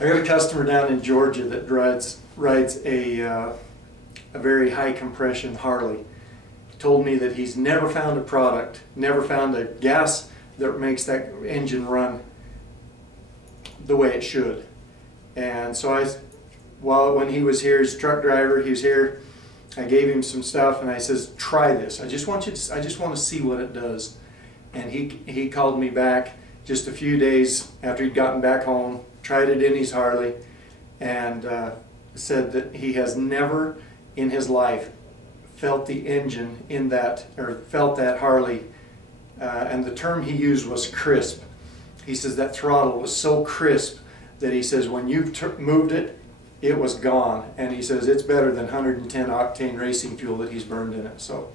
I got a customer down in Georgia that rides a very high compression Harley. He told me that he's never found a product, never found a gas that makes that engine run the way it should. And so when he was here, his truck driver, he was here, I gave him some stuff and I says, try this. I just want to see what it does. And he called me back just a few days after he'd gotten back home, tried it in his Harley, and said that he has never in his life felt the engine in that, or felt that Harley, and the term he used was crisp. He says that throttle was so crisp that he says when you moved it, it was gone. And he says it's better than 110 octane racing fuel that he's burned in it. So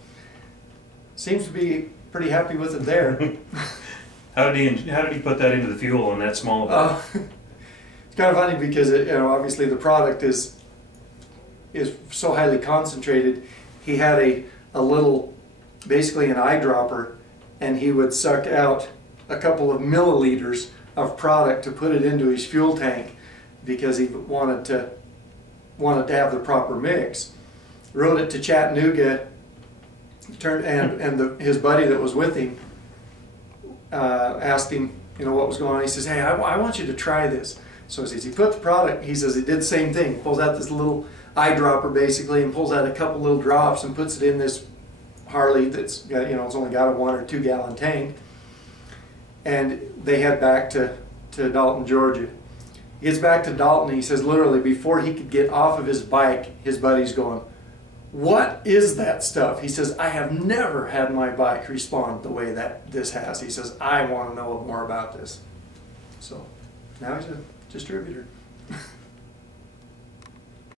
seems to be pretty happy with it there. How did he put that into the fuel on that small bit? It's kind of funny because obviously the product is so highly concentrated. He had a little, basically an eyedropper, and he would suck out a couple of milliliters of product to put it into his fuel tank because he wanted to have the proper mix. Rode it to Chattanooga, his buddy that was with him asked him, what was going on. He says, hey, I want you to try this. So as he put the product, he says he did the same thing. He pulls out this little eyedropper basically and pulls out a couple little drops and puts it in this Harley that's got, it's only got a 1 or 2 gallon tank. And they head back to Dalton, Georgia. He gets back to Dalton and he says literally before he could get off of his bike, his buddy's going, what is that stuff? He says, I have never had my bike respond the way that this has. He says, I want to know more about this. So now he's a distributor.